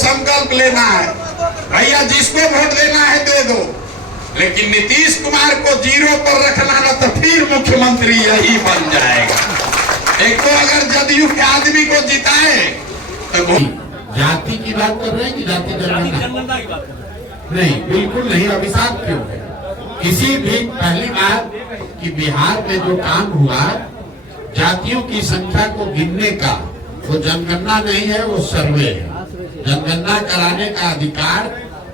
संकल्प लेना है, भैया जिसको वोट देना है दे दो, लेकिन नीतीश कुमार को जीरो पर रखना ना तो फिर मुख्यमंत्री यही बन जाएगा। एक तो अगर जदयू के आदमी को जिताए तो जाति की बात कर रहे हैं कि जाति जनगणना की बात नहीं, बिल्कुल नहीं। अभिशाप क्यों है? किसी भी पहली बात कि बिहार में जो काम हुआ जातियों की संख्या को गिनने का, वो जनगणना नहीं है, वो सर्वे है। जनगणना कराने का अधिकार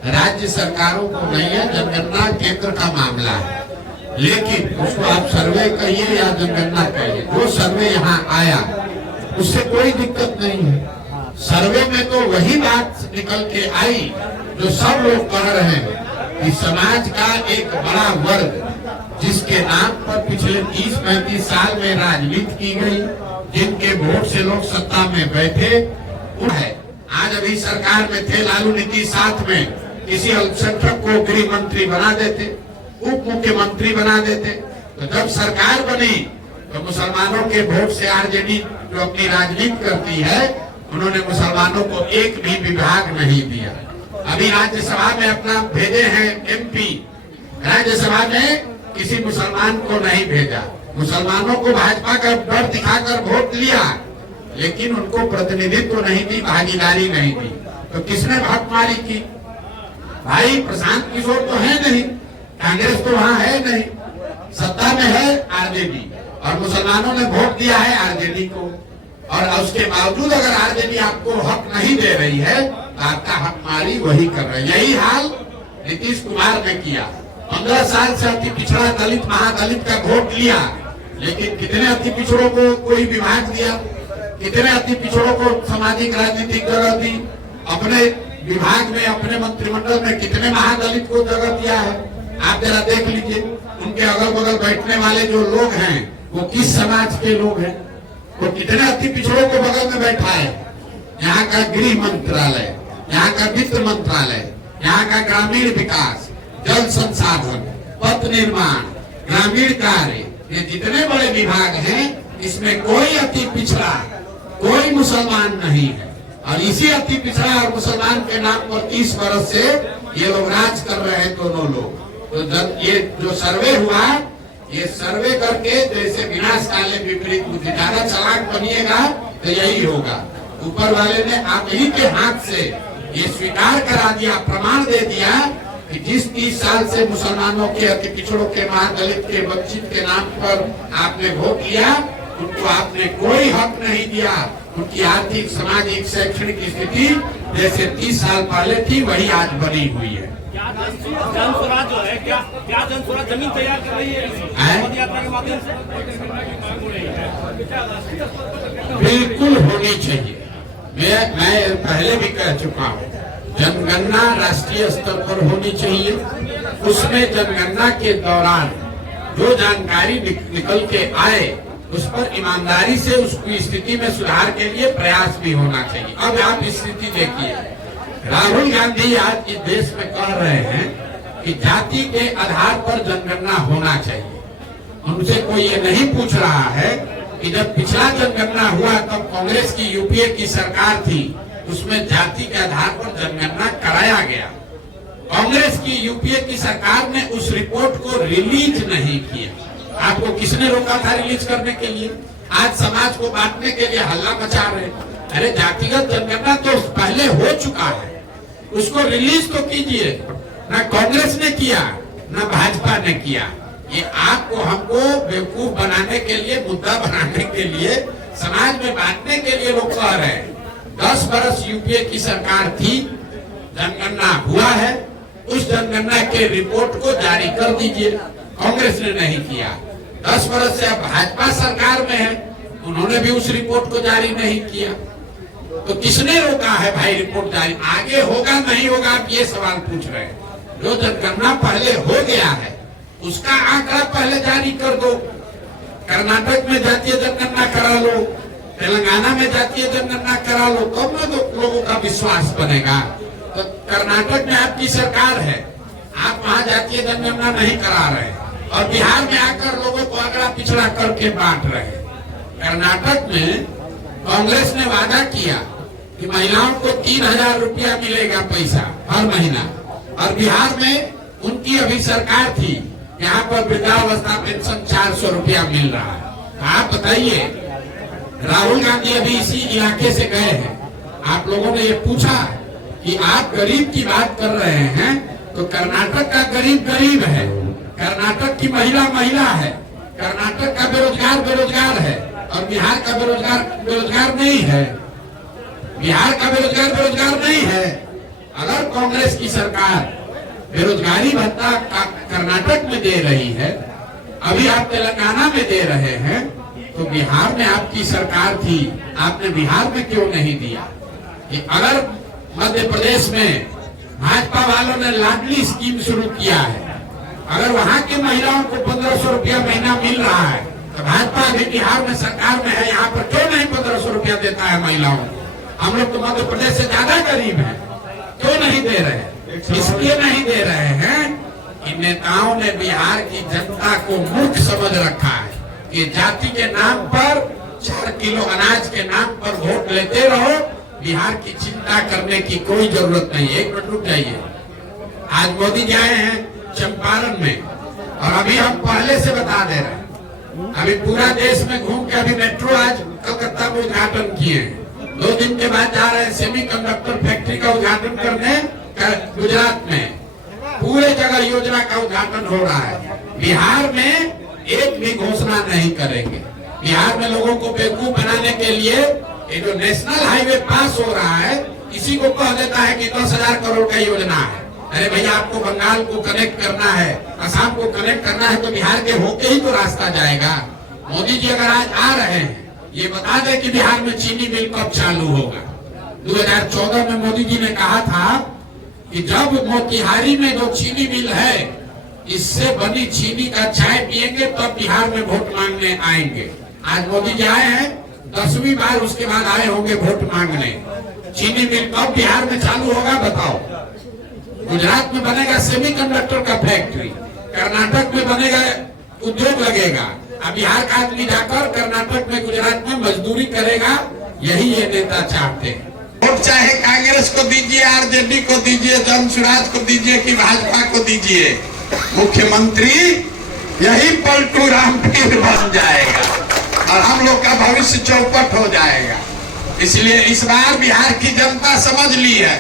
राज्य सरकारों को नहीं है, जनगणना केंद्र का मामला है। लेकिन उसको आप सर्वे कहिए या जनगणना कहिए, जो सर्वे यहाँ आया उससे कोई दिक्कत नहीं है। सर्वे में तो वही बात निकल के आई जो सब लोग कह रहे हैं कि समाज का एक बड़ा वर्ग जिसके नाम पर पिछले 30-35 साल में राजनीति की गई, जिनके वोट से लोग सत्ता में बैठे, है आज अभी सरकार में थे लालू नीतीश, साथ में किसी अल्पसंख्यक को गृह मंत्री बना देते, उप मुख्यमंत्री बना देते। तो जब सरकार बनी तो मुसलमानों के वोट से आरजेडी जो अपनी राजनीति करती है, उन्होंने मुसलमानों को एक भी विभाग नहीं दिया। अभी राज्यसभा में अपना भेजे हैं एमपी, राज्यसभा में किसी मुसलमान को नहीं भेजा। मुसलमानों को भाजपा का डर दिखाकर वोट लिया, लेकिन उनको प्रतिनिधित्व नहीं दी, भागीदारी नहीं दी। तो किसने भागीदारी की? भाई प्रशांत किशोर तो है नहीं, कांग्रेस तो वहाँ है नहीं, सत्ता में है आरजेडी, और मुसलमानों ने वोट दिया है आरजेडी को। और उसके बावजूद अगर आरजेडी आपको हक नहीं दे रही है तो आपका हकमारी वही कर रहे हैं। यही हाल नीतीश कुमार ने किया। 15 साल से अति पिछड़ा दलित महादलित का वोट लिया, लेकिन कितने अति पिछड़ों को कोई विभाग दिया? कितने अति पिछड़ों को सामाजिक राजनीतिक जगह दी? अपने विभाग में, अपने मंत्रिमंडल में कितने महादलित को जगह दिया है? आप जरा देख लीजिए, उनके अगल बगल बैठने वाले जो लोग हैं वो किस समाज के लोग हैं? वो कितने अति पिछड़ों को बगल में बैठा है? यहाँ का गृह मंत्रालय, यहाँ का वित्त मंत्रालय, यहाँ का ग्रामीण विकास, जल संसाधन, पथ निर्माण, ग्रामीण कार्य, ये जितने बड़े विभाग हैं, इसमें कोई अति पिछड़ा, कोई मुसलमान नहीं है। और इसी अति पिछड़ा और मुसलमान के नाम पर 30 वर्ष से ये लोग राज कर रहे हैं, दोनों लोग। तो जब ये जो सर्वे हुआ, ये सर्वे करके जैसे विनाश काले विपरीत बुद्धि, ज्यादा चालाक बनिएगा तो यही होगा। ऊपर वाले ने आप ही के हाथ से ये स्वीकार करा दिया, प्रमाण दे दिया कि जिस 30 साल से मुसलमानों के, अति पिछड़ों के, महादलित के, वंचित के नाम पर आपने वोट लिया, उनको आपने कोई हक नहीं दिया। उनकी आर्थिक, सामाजिक, शैक्षणिक स्थिति जैसे 30 साल पहले थी वही आज बनी हुई है। जन स्वराज जो है, क्या जन स्वराज जमीन तैयार कर रही है पद यात्रा के माध्यम से? बिल्कुल होनी चाहिए। मैं पहले भी कह चुका हूँ, जनगणना राष्ट्रीय स्तर पर होनी चाहिए। उसमें जनगणना के दौरान जो जानकारी निकल के आए, उस पर ईमानदारी से उसकी स्थिति में सुधार के लिए प्रयास भी होना चाहिए। अब आप स्थिति देखिए, राहुल गांधी आज इस देश में कह रहे हैं कि जाति के आधार पर जनगणना होना चाहिए। उनसे कोई ये नहीं पूछ रहा है कि जब पिछला जनगणना हुआ तब कांग्रेस की यूपीए की सरकार थी, उसमें जाति के आधार पर जनगणना कराया गया। कांग्रेस की यूपीए की सरकार ने उस रिपोर्ट को रिलीज नहीं किया। आपको किसने रोका था रिलीज करने के लिए? आज समाज को बांटने के लिए हल्ला मचा रहे। अरे जातिगत जनगणना तो पहले हो चुका है, उसको रिलीज तो कीजिए। ना कांग्रेस ने किया, ना भाजपा ने किया। ये आपको हमको बेवकूफ बनाने के लिए, मुद्दा बनाने के लिए, समाज में बांटने के लिए लोग कह रहे हैं। 10 बरस यूपीए की सरकार थी, जनगणना हुआ है, उस जनगणना के रिपोर्ट को जारी कर दीजिए। कांग्रेस ने नहीं किया। 10 बरस से अब भाजपा सरकार में है, उन्होंने भी उस रिपोर्ट को जारी नहीं किया। तो किसने रोका है भाई रिपोर्ट जारी? आगे होगा नहीं होगा, आप ये सवाल पूछ रहे हैं। जो जनगणना पहले हो गया है उसका आंकड़ा पहले जारी कर दो। कर्नाटक में जातीय जनगणना करा लो, तेलंगाना में जातीय जनगणना करा लो, तब तो लोगों का विश्वास बनेगा। तो कर्नाटक में आपकी सरकार है, आप वहाँ जातीय जनगणना नहीं करा रहे और बिहार में आकर लोगों को अगड़ा पिछड़ा करके बांट रहे। कर्नाटक में कांग्रेस ने वादा किया कि महिलाओं को 3,000 रुपया मिलेगा पैसा हर महीना, और बिहार में उनकी अभी सरकार थी, यहाँ पर वृद्धावस्था पेंशन 400 रुपया मिल रहा है। आप बताइए, राहुल गांधी अभी इसी इलाके से गए हैं, आप लोगों ने ये पूछा कि आप गरीब की बात कर रहे हैं, तो कर्नाटक का गरीब गरीब है, कर्नाटक की महिला महिला है, कर्नाटक का बेरोजगार बेरोजगार है, और बिहार का बेरोजगार बेरोजगार नहीं है। बिहार का बेरोजगार बेरोजगार नहीं है। अगर कांग्रेस की सरकार बेरोजगारी भत्ता कर्नाटक में दे रही है, अभी आप तेलंगाना में दे रहे हैं, तो बिहार में आपकी सरकार थी, आपने बिहार में क्यों नहीं दिया? कि अगर मध्य प्रदेश में भाजपा वालों ने लाडली स्कीम शुरू किया है, अगर वहां की महिलाओं को 1500 रुपया महीना मिल रहा है, तो भाजपा अभी बिहार में सरकार में है, यहाँ पर क्यों नहीं 1500 रुपया देता है महिलाओं को? हम लोग तो मध्य प्रदेश से ज्यादा गरीब हैं, क्यों नहीं दे रहे? इसलिए नहीं दे रहे हैं कि नेताओं ने बिहार की जनता को मूर्ख समझ रखा है कि जाति के नाम पर 4 किलो अनाज के नाम पर वोट लेते रहो, बिहार की चिंता करने की कोई जरूरत नहीं। एक मिनट रुक जाइए। आज मोदी जी आए हैं चंपारण में, और अभी हम पहले से बता दे रहे हैं, अभी पूरा देश में घूम के अभी मेट्रो आज कलकत्ता में उद्घाटन किए हैं, 2 दिन के बाद जा रहे हैं सेमीकंडक्टर फैक्ट्री का उद्घाटन करने गुजरात में। पूरे जगह योजना का उद्घाटन हो रहा है। बिहार में एक भी घोषणा नहीं करेंगे। बिहार में लोगों को बेवकूफ बनाने के लिए ये जो नेशनल हाईवे पास हो रहा है, इसी को कह देता है कि 10,000 करोड़ का योजना है। अरे भैया, आपको बंगाल को कनेक्ट करना है, असम को कनेक्ट करना है, तो बिहार के होके ही तो रास्ता जाएगा। मोदी जी अगर आज आ रहे हैं, ये बता दें कि बिहार में चीनी मिल कब चालू होगा। 2014 में मोदी जी ने कहा था कि जब मोतिहारी में जो चीनी मिल है, इससे बनी चीनी का चाय पिएंगे तब बिहार में वोट मांगने आएंगे। आज मोदी जी आए हैं, 10वीं बार उसके बाद आए होंगे वोट मांगने। चीनी मिल कब बिहार में चालू होगा बताओ? गुजरात में बनेगा सेमीकंडक्टर का फैक्ट्री, कर्नाटक में बनेगा उद्योग लगेगा, अब बिहार का आदमी जाकर कर्नाटक में गुजरात में मजदूरी करेगा। यही ये नेता चाहते हैं। वोट चाहे कांग्रेस को दीजिए, आरजेडी को दीजिए, जन स्वराज को दीजिए कि भाजपा को दीजिए, मुख्यमंत्री यही पलटू राम फिर बन जाएगा और हम लोग का भविष्य चौपट हो जाएगा। इसलिए इस बार बिहार की जनता समझ ली है